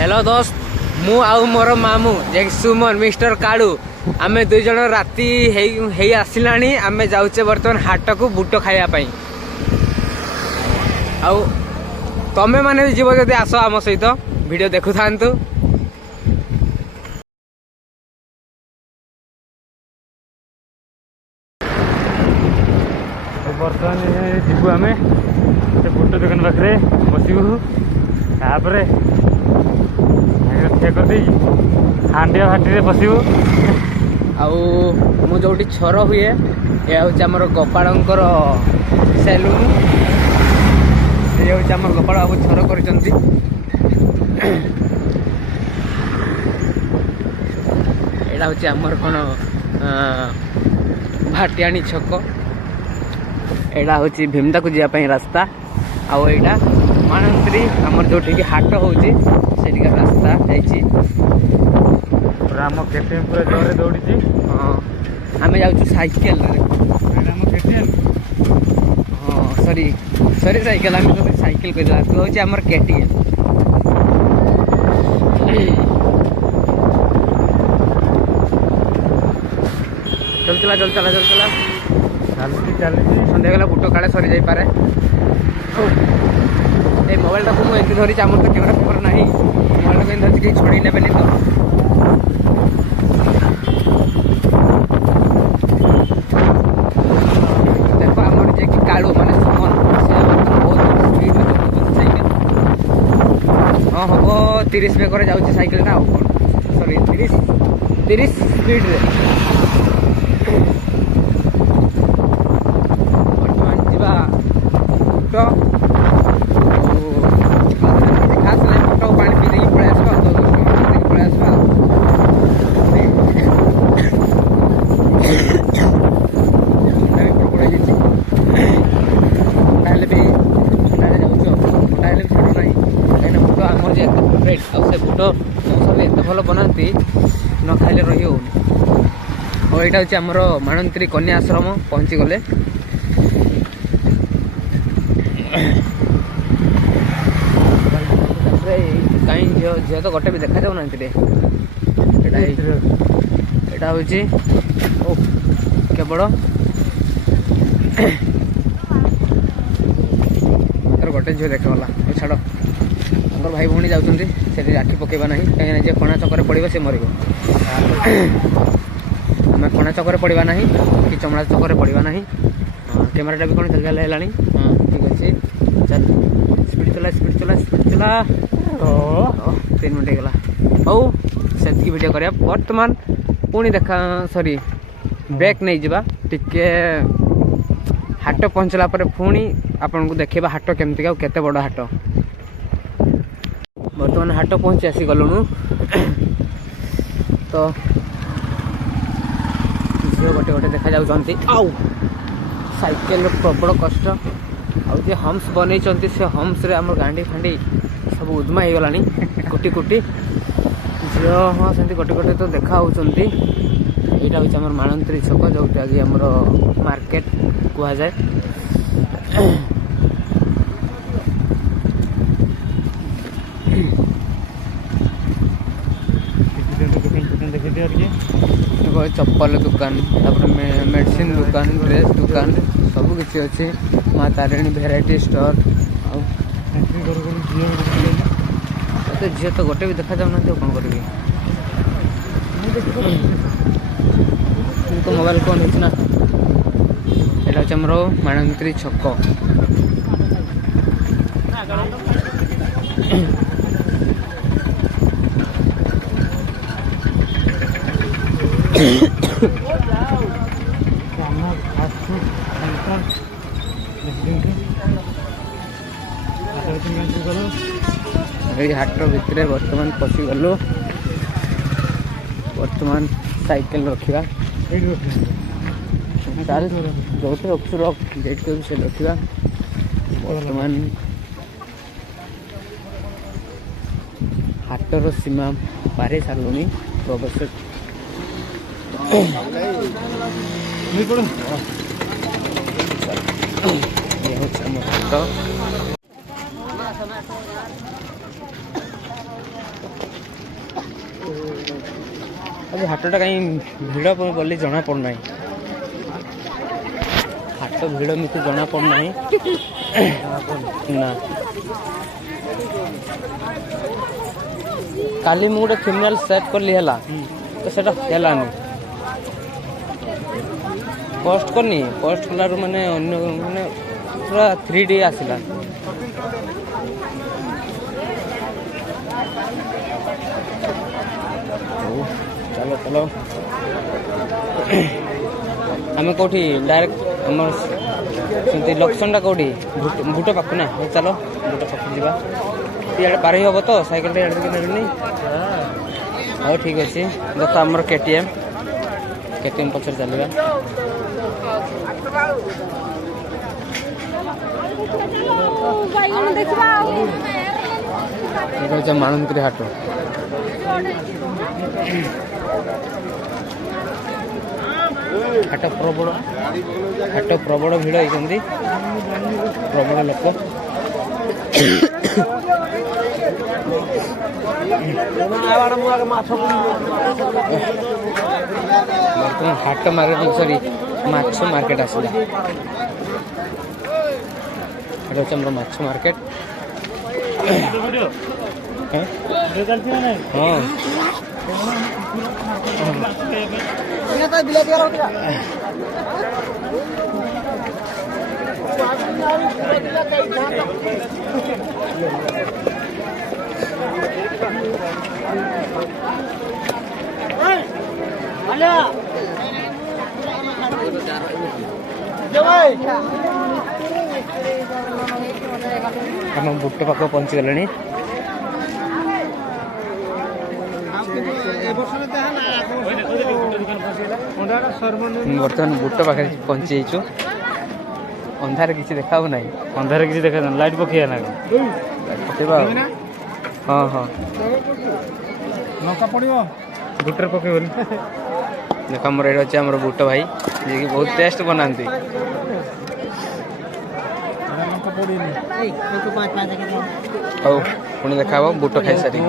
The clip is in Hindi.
हेलो दोस्त मु आउ मोर मामू जे सुमन मिस्टर कालू आमे दुई जन राति हेई आसिलानी आमे जाउचे बर्तमान हाट को बुट खाइया पई आउ तमे माने जीव जदि आस आम सहित वीडियो देखु थांतु। बर्तमान जीवु आम से बुट दुकान पाखे बसबू तापर ठिया कर हांडिया भाटी बसबू आउ मु जोटी छर हुए ये हूँ आमर गोपालंकर सैलून ये हूँ आम गोपाल बाबू छर कर आमर कौन भाटियाणी छक एटा हूँ भीमता को जावाई रास्ता आउ एटा मानंत्री आमर जो हाट होची सेटिका रास्ता जाइए आम केटीएम पूरा जोरे दौड़ी। हाँ आम जाऊँ साइकेल हाँ सरी सरी साइकेल आम साइकेल कह तू हूँ आमर केटीएम चल चला चल चला चल चला चली सन्ध्या गला बुट काले सरी जाई पारे। ए मोबाइल टाक मुझे धरी आम तो कैमेरा फेमर ना मोबाइल को धरती कहीं छड़ी ने तो देखो आमर जे कि कालू माने सुमन से बहुत स्पीड में साइकेल हाँ हम 30 बेगर जाऊँगी साइकेल ना सॉरी 30 स्पीड रे बर्तमान जीवा तो खास नहीं फोटो पानी पी देगी पड़े आसवा तो पड़े आसवा बुट मौसम एत भल बनाती न खाइले रही हो। और यहाँ हूँ आमर मानंत्री कन्या आश्रम पहुँची गले कहीं झील तो गोटे भी देखा जाऊना यहाँ हूँ केवल गोटे झील देखाला छाड़ भाई भौणी जाऊँ से राखी पकेबा ना कहीं जे कणा चक्कर पड़े से मर आम कणा चक्कर पड़ा ना कि चमड़ा चक्कर पड़ा ना। कैमेराटा भी कौन चल चल है हाँ ठीक अच्छे चल स्पीड चला स्पीड चला स्पीड चला 3 मिनट गला हौ से वीडियो करा बर्तमान पुणी देखा सॉरी ब्रेक नहीं जावा टिके हाट पहुँचला पुणी आपन को देखा हाट केमती केते बड़ हाट बर्तमान हाट पहुँची आसी गलुनु तो झील गोटे गोटे देखा जाऊँच आउ साइकेल प्रबल कष्ट आउ हम्स बन से हम्स रे आम गांडी फांडी सब उद्मा हो गलानी कोटी कोटी झील हाँ से गोटे गोटे तो देखा होती यहाँ हूँ आम मानंत्री छक जोटा कि आमर मार्केट कह जाए। चप्पल दुकान मेडिसिन दुकान ड्रेस दुकान सब किसी अच्छी माँ तारिणी भेराइटी स्टोर झील तो गोटे भी देखा जाऊना कौन करी तो मोबाइल कौन होना यहाँ हूँ आमर मानंत्री छक हाट भितर बर्तमान पशि गलु बर्तमान साइकेल रखा जो रखु रख से रखा बर्तमान हाटर सीमा पारे सारूनी प्रवेश हाटटा कहीं भिड़ बोली जना पड़ना हाट भिड़ मत जना पड़ना ना काली मु गोटे थंबनेल सेट कली है तो सेटा हेलानी पोस्ट करनी पोस्ट कलारू माने अन्य माने पूरा 3D आसिला चलो चलो आम कौटी डायरेक्ट आम लोकेशन टा कौटी बुट पाख ना चलो बुट पाख जा इे पार हम तो सैकेल नहीं हाँ ठीक अच्छे देख आमर KTM पचर चलवा मानंदगिरी हाट हाट प्रबल भिड़ होती प्रबल लोक बर्तमान हाट मार्केट सॉरी माछ मार्केट आसला माछ मार्केट हाँ हम बुट पाख पहुंची गले बर्तमान बुट पाखे पहुंची अंधार किसी देखा ना अंधार किसी देखा लाइट पकड़ ना हाँ हाँ बुटर पकड़ देख आम ये अच्छे आम बुट भाई जी बहुत टेस्ट बनाती हौ पुणी देखा बुट खाई सारी